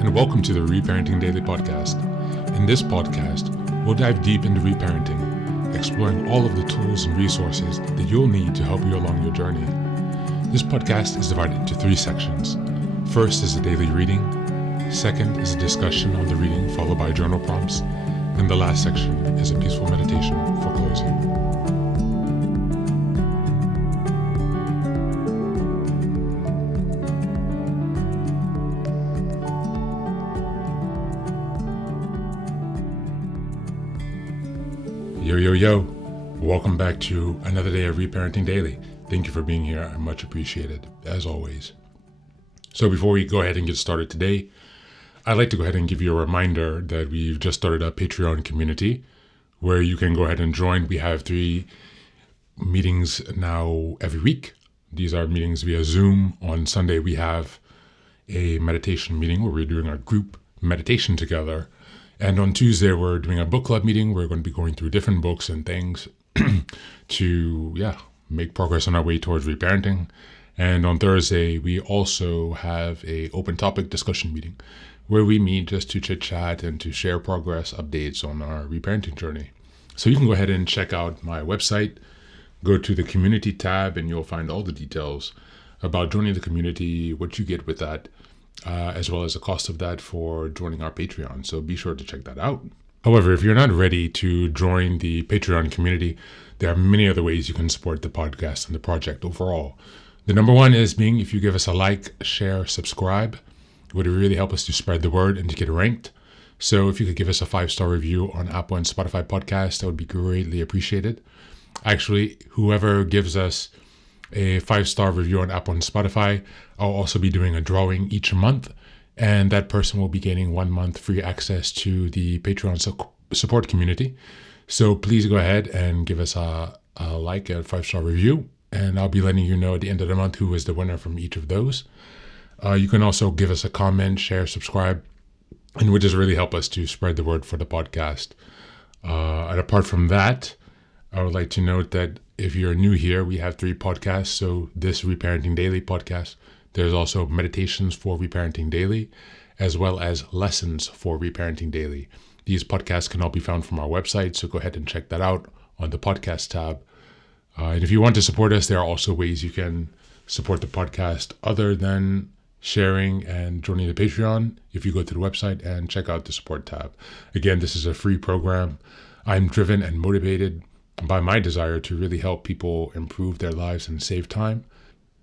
and welcome to the Reparenting Daily podcast. In this podcast, we'll dive deep into reparenting, exploring all of the tools and resources that you'll need to help you along your journey. This podcast is divided into 3 sections. First is a daily reading, second is a discussion on the reading followed by journal prompts, and the last section is a peaceful meditation for closing. Yo. Welcome back to another day of Reparenting Daily. Thank you for being here. I much appreciate it, as always. So before we go ahead and get started today, I'd like to go ahead and give you a reminder that we've just started a Patreon community where you can go ahead and join. We have 3 meetings now every week. These are meetings via Zoom. On Sunday, we have a meditation meeting where we're doing our group meditation together. And on Tuesday, we're doing a book club meeting. We're going to be going through different books and things to make progress on our way towards reparenting. And on Thursday, we also have a open topic discussion meeting where we meet just to chit chat and to share progress updates on our reparenting journey. So you can go ahead and check out my website, go to the community tab, and you'll find all the details about joining the community, what you get with that, as well as the cost of that for joining our Patreon. So be sure to check that out. However, if you're not ready to join the Patreon community, there are many other ways you can support the podcast and the project overall. The number one is being if you give us a like, share, subscribe. It would really help us to spread the word and to get ranked. So if you could give us a 5-star review on Apple and Spotify podcasts, that would be greatly appreciated. Actually, whoever gives us a 5-star review on Apple and Spotify, I'll also be doing a drawing each month, and that person will be getting 1 month free access to the Patreon support community. So please go ahead and give us a 5-star review, and I'll be letting you know at the end of the month who is the winner from each of those. You can also give us a comment, share, subscribe, and it would just really help us to spread the word for the podcast. And apart from that, I would like to note that if you're new here, we have 3 podcasts. So this Reparenting Daily podcast, there's also Meditations for Reparenting Daily, as well as Lessons for Reparenting Daily. These podcasts can all be found from our website, so go ahead and check that out on the podcast tab. And if you want to support us, there are also ways you can support the podcast other than sharing and joining the Patreon if you go to the website and check out the support tab. Again, this is a free program. I'm driven and motivated by my desire to really help people improve their lives and save time.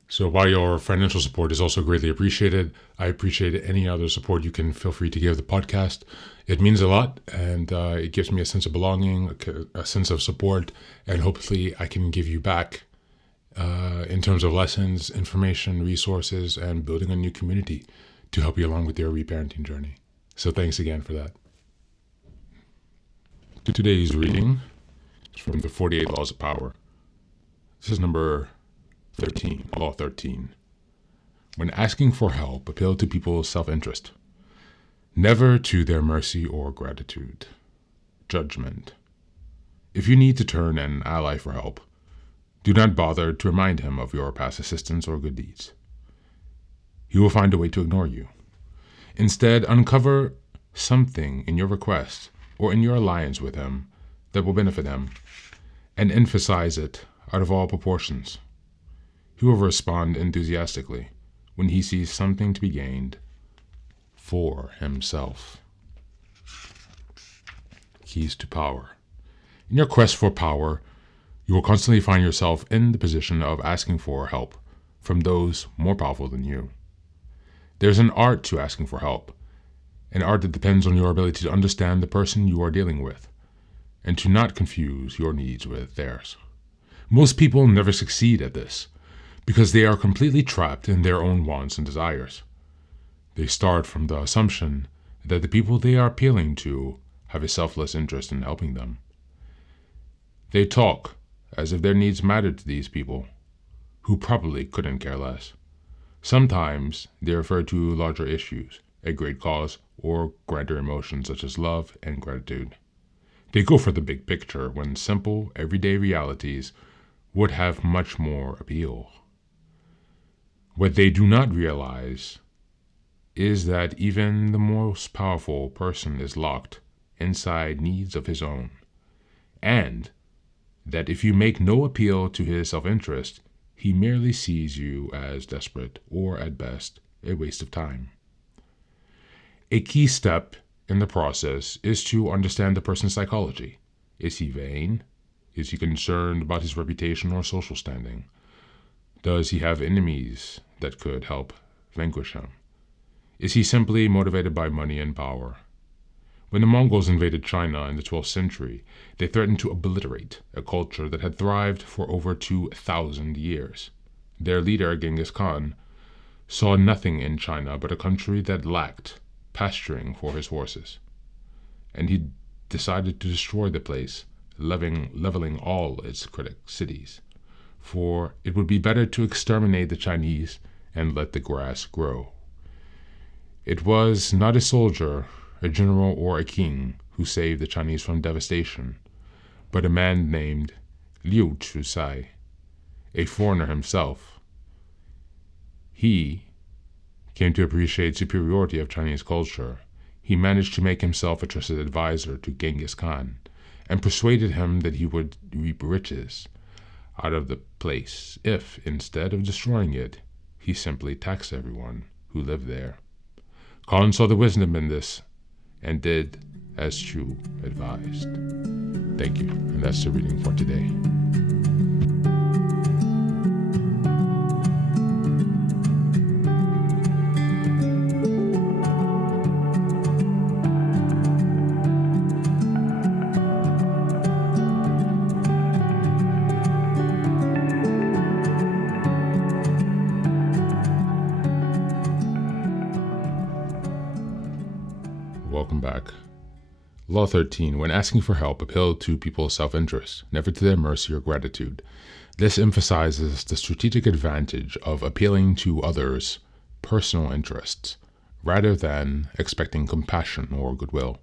So while your financial support is also greatly appreciated, I appreciate any other support you can feel free to give the podcast. It means a lot, and it gives me a sense of belonging, a sense of support, and hopefully I can give you back in terms of lessons, information, resources, and building a new community to help you along with your reparenting journey. So thanks again for that. Today's reading from the 48 Laws of Power. This is number 13, Law 13. When asking for help, appeal to people's self-interest, never to their mercy or gratitude. Judgment. If you need to turn an ally for help, do not bother to remind him of your past assistance or good deeds. He will find a way to ignore you. Instead, uncover something in your request or in your alliance with him that will benefit him, and emphasize it out of all proportions. He will respond enthusiastically when he sees something to be gained for himself. Keys to power. In your quest for power, you will constantly find yourself in the position of asking for help from those more powerful than you. There's an art to asking for help, an art that depends on your ability to understand the person you are dealing with, and to not confuse your needs with theirs. Most people never succeed at this because they are completely trapped in their own wants and desires. They start from the assumption that the people they are appealing to have a selfless interest in helping them. They talk as if their needs mattered to these people, who probably couldn't care less. Sometimes they refer to larger issues, a great cause, or grander emotions such as love and gratitude. They go for the big picture when simple, everyday realities would have much more appeal. What they do not realize is that even the most powerful person is locked inside needs of his own, and that if you make no appeal to his self-interest, he merely sees you as desperate or, at best, a waste of time. A key step in the process is to understand the person's psychology. Is he vain? Is he concerned about his reputation or social standing? Does he have enemies that could help vanquish him? Is he simply motivated by money and power? When the Mongols invaded China in the 12th century, they threatened to obliterate a culture that had thrived for over 2,000 years. Their leader, Genghis Khan, saw nothing in China but a country that lacked pasturing for his horses, and he decided to destroy the place, leveling all its critic cities. For it would be better to exterminate the Chinese and let the grass grow. It was not a soldier, a general, or a king who saved the Chinese from devastation, but a man named Liu Chusai, a foreigner himself. He came to appreciate superiority of Chinese culture. He managed to make himself a trusted advisor to Genghis Khan and persuaded him that he would reap riches out of the place if, instead of destroying it, he simply taxed everyone who lived there. Khan saw the wisdom in this and did as Chu advised. Thank you, and that's the reading for today. Welcome back. Law 13. When asking for help, appeal to people's self-interest, never to their mercy or gratitude. This emphasizes the strategic advantage of appealing to others' personal interests, rather than expecting compassion or goodwill.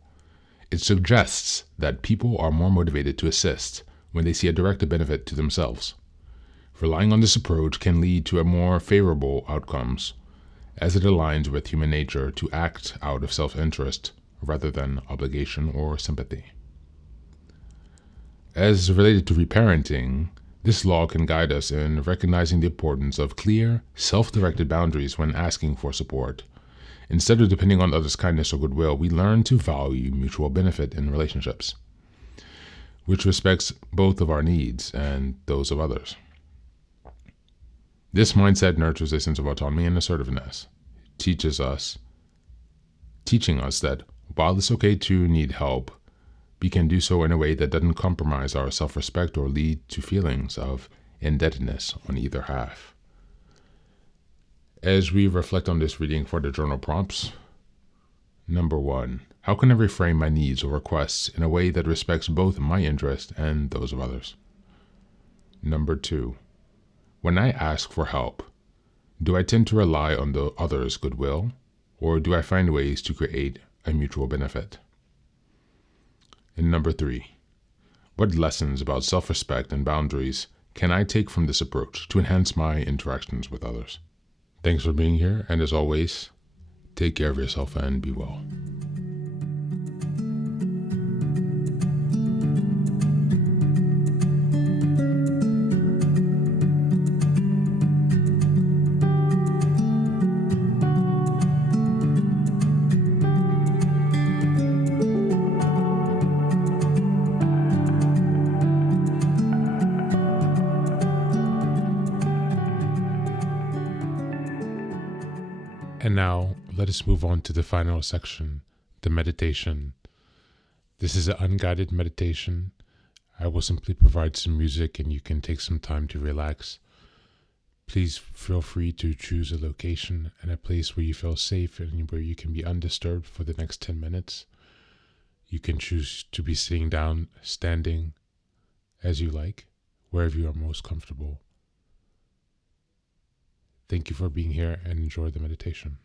It suggests that people are more motivated to assist when they see a direct benefit to themselves. Relying on this approach can lead to a more favorable outcomes, as it aligns with human nature to act out of self-interest rather than obligation or sympathy. As related to reparenting, this law can guide us in recognizing the importance of clear, self-directed boundaries when asking for support. Instead of depending on others' kindness or goodwill, we learn to value mutual benefit in relationships, which respects both of our needs and those of others. This mindset nurtures a sense of autonomy and assertiveness, teaching us that while it's okay to need help, we can do so in a way that doesn't compromise our self-respect or lead to feelings of indebtedness on either half. As we reflect on this reading for the journal prompts, number 1, how can I reframe my needs or requests in a way that respects both my interest and those of others? Number 2, when I ask for help, do I tend to rely on the other's goodwill, or do I find ways to create a mutual benefit? And number 3, what lessons about self-respect and boundaries can I take from this approach to enhance my interactions with others? Thanks for being here, and as always, take care of yourself and be well. And now, let us move on to the final section, the meditation. This is an unguided meditation. I will simply provide some music and you can take some time to relax. Please feel free to choose a location and a place where you feel safe and where you can be undisturbed for the next 10 minutes. You can choose to be sitting down, standing, as you like, wherever you are most comfortable. Thank you for being here and enjoy the meditation.